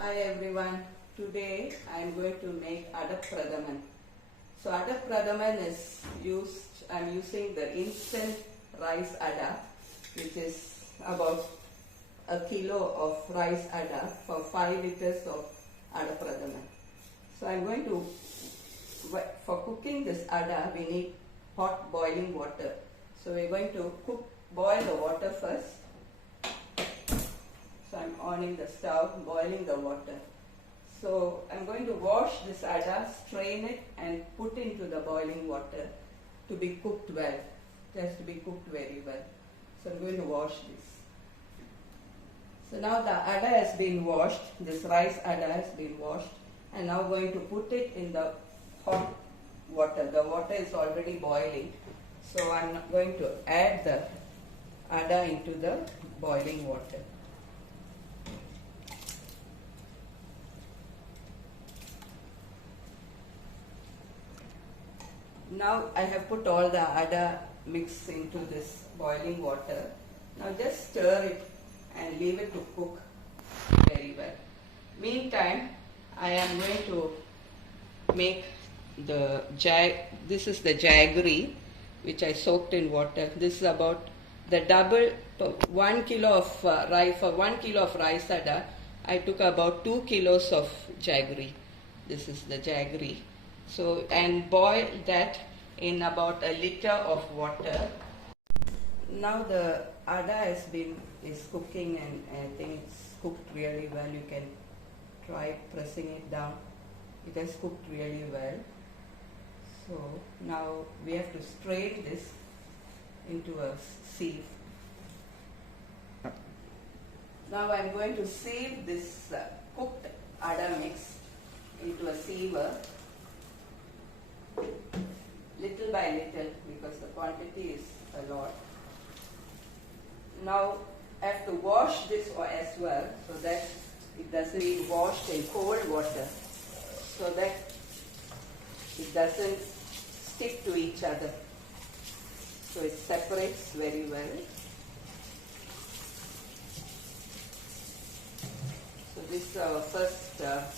Hi everyone. Today I am going to make Pradaman. So Pradaman is used. I am using the instant rice ada, which is about a kilo of rice ada for 5 liters of Pradaman. So I am going to, for cooking this ada, we need hot boiling water. So we are going to boil the water first. So I am on the stove, boiling the water. So I am going to wash this ada, strain it and put into the boiling water to be cooked well. It has to be cooked very well. So I am going to wash this. So now the ada has been washed, this rice ada has been washed, and now going to put it in the hot water. The water is already boiling. So I am going to add the ada into the boiling water. Now I have put all the ada mix into this boiling water. Now just stir it and leave it to cook very well. Meantime, I am going to make this is the jaggery which I soaked in water. This is about the double, 1 kilo of rice. For 1 kilo of rice ada, I took about 2 kilos of jaggery. This is the jaggery. So, and boil that in about a liter of water. Now the ada is cooking, and I think it's cooked really well. You can try pressing it down. It has cooked really well. So now we have to strain this into a sieve. Now I am going to sieve this cooked ada mix into a siever, little by little, because the quantity is a lot. Now I have to wash this as well, so that it doesn't be washed in cold water, so that it doesn't stick to each other. So it separates very well. So this is our first step.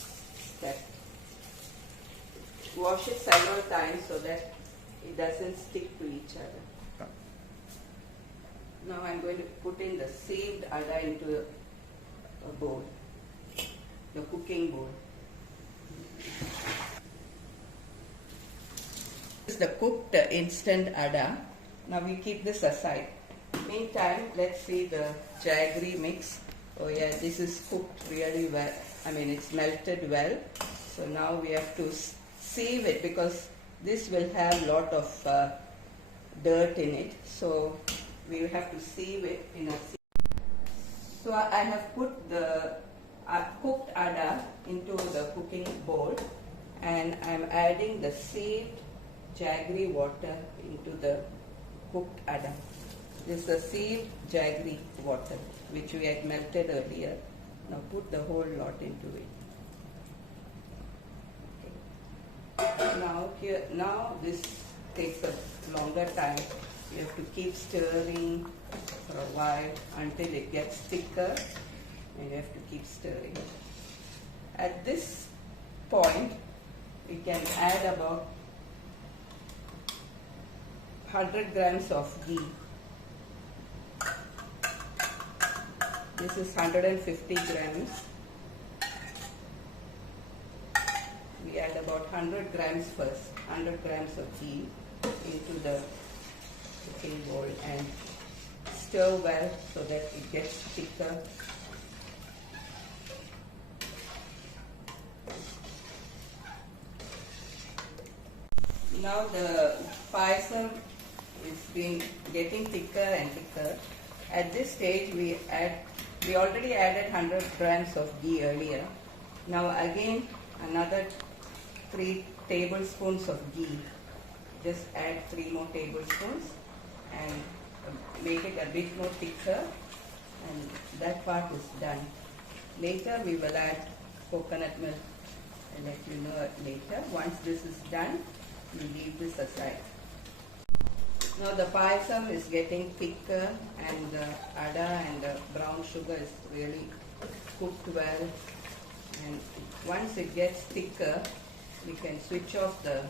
Wash it several times so that it doesn't stick to each other. Now I am going to put in the sieved ada into a bowl, the cooking bowl. This is the cooked instant ada. Now we keep this aside. Meantime, let's see the jaggery mix. Oh yeah, this is cooked really well. I mean, it's melted well. So now we have to sieve it, because this will have a lot of dirt in it. So we have to sieve it in a sieve. So I have put the cooked ada into the cooking bowl, and I am adding the sieved jaggery water into the cooked ada. This is the sieved jaggery water which we had melted earlier. Now put the whole lot into it. Now this takes a longer time. You have to keep stirring for a while until it gets thicker, and you have to keep stirring. At this point, we can add about 100 grams of ghee. This is 150 grams. We add about 100 grams first, 100 grams of ghee into the cooking bowl and stir well so that it gets thicker. Now the payasam is getting thicker and thicker. At this stage we already added 100 grams of ghee earlier. Now again another 3 tablespoons of ghee. Just add 3 more tablespoons and make it a bit more thicker, and that part is done. Later we will add coconut milk. I'll let you know later. Once this is done, we leave this aside. Now the payasam is getting thicker, and the ada and the brown sugar is really cooked well, And once it gets thicker, we can switch off the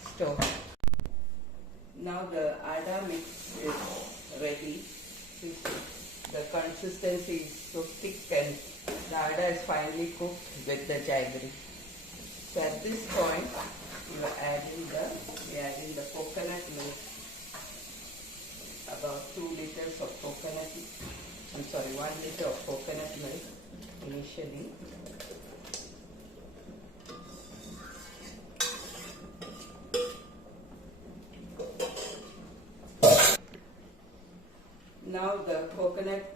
stove. Now the ada mix is ready. See, the consistency is so thick and the ada is finely cooked with the jaggery. So at this point, we are adding the coconut milk. About 2 liters of coconut. 1 liter of coconut milk initially. Now the coconut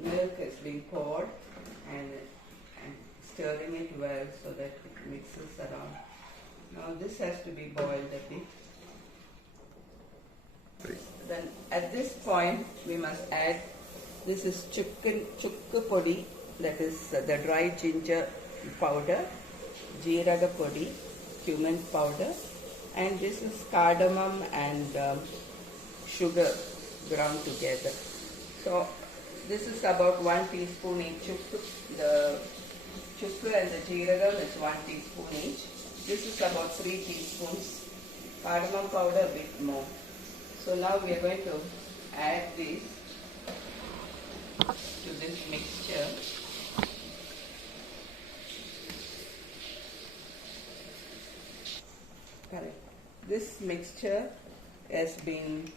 milk is being poured and stirring it well so that it mixes around. Now this has to be boiled a bit. Then at this point we must add, this is chukku podi, that is the dry ginger powder, jeeraga podi, cumin powder, and this is cardamom and sugar ground together. So this is about 1 teaspoon each. The chukku and the jeeragam is 1 teaspoon each. This is about 3 teaspoons. Cardamom powder a bit more. So now we are going to add this to this mixture. Correct. This mixture has been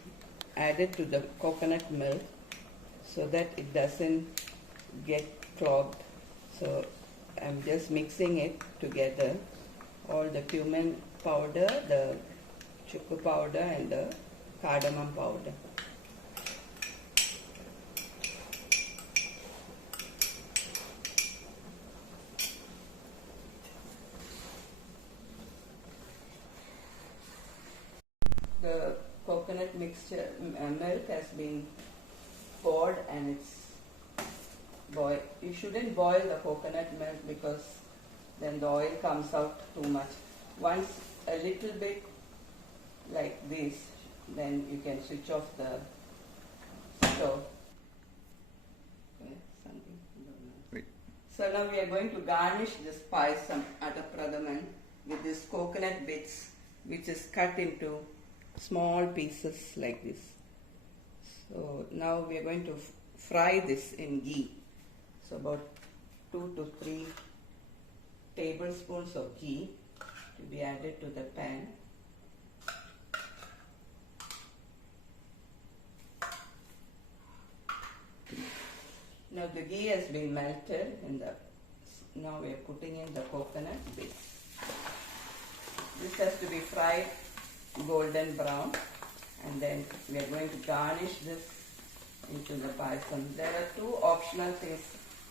added to the coconut milk so that it doesn't get clogged. So I'm just mixing it together, all the cumin powder, the chukku powder and the cardamom powder. The coconut mixture milk has been poured and it's boiled. You shouldn't boil the coconut milk because then the oil comes out too much. Once a little bit like this, then you can switch off the stove. Okay, so now we are going to garnish this payasam ada Pradaman with this coconut bits, which is cut into small pieces like this. So now we are going to fry this in ghee. So about 2 to 3 tablespoons of ghee to be added to the pan. Now the ghee has been melted now we are putting in the coconut bits. This has to be fried golden brown, and then we are going to garnish this into the payasam. There are 2 optional things.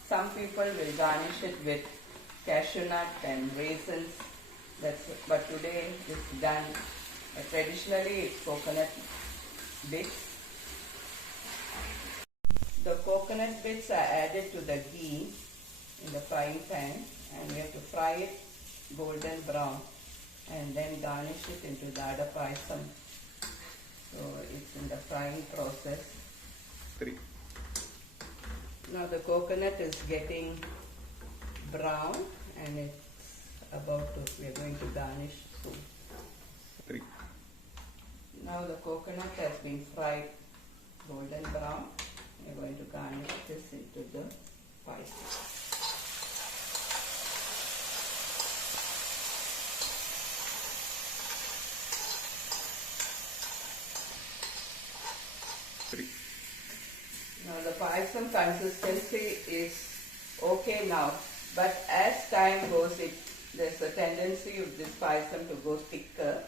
Some people will garnish it with cashew nut and raisins. But today this is done. Traditionally it's coconut bits. The coconut bits are added to the ghee in the frying pan, and we have to fry it golden brown and then garnish it into the ada payasam. So it's in the frying process. 3. Now the coconut is getting brown and it's we are going to garnish soon. 3. Now the coconut has been fried golden brown. We are going to garnish this into the payasam. Now the payasam consistency is okay now, but as time goes, there's a tendency of this payasam to go thicker.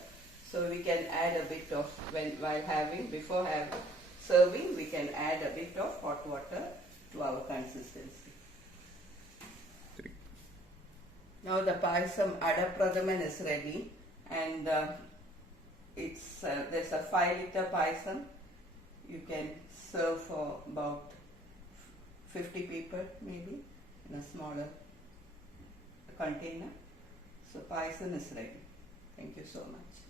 So we can add a bit of, before serving, we can add a bit of hot water to our consistency. 3. Now the payasam ada Pradaman is ready, and there's a 5 liter payasam. You can serve for about 50 people maybe in a smaller container. So payasam is ready. Thank you so much.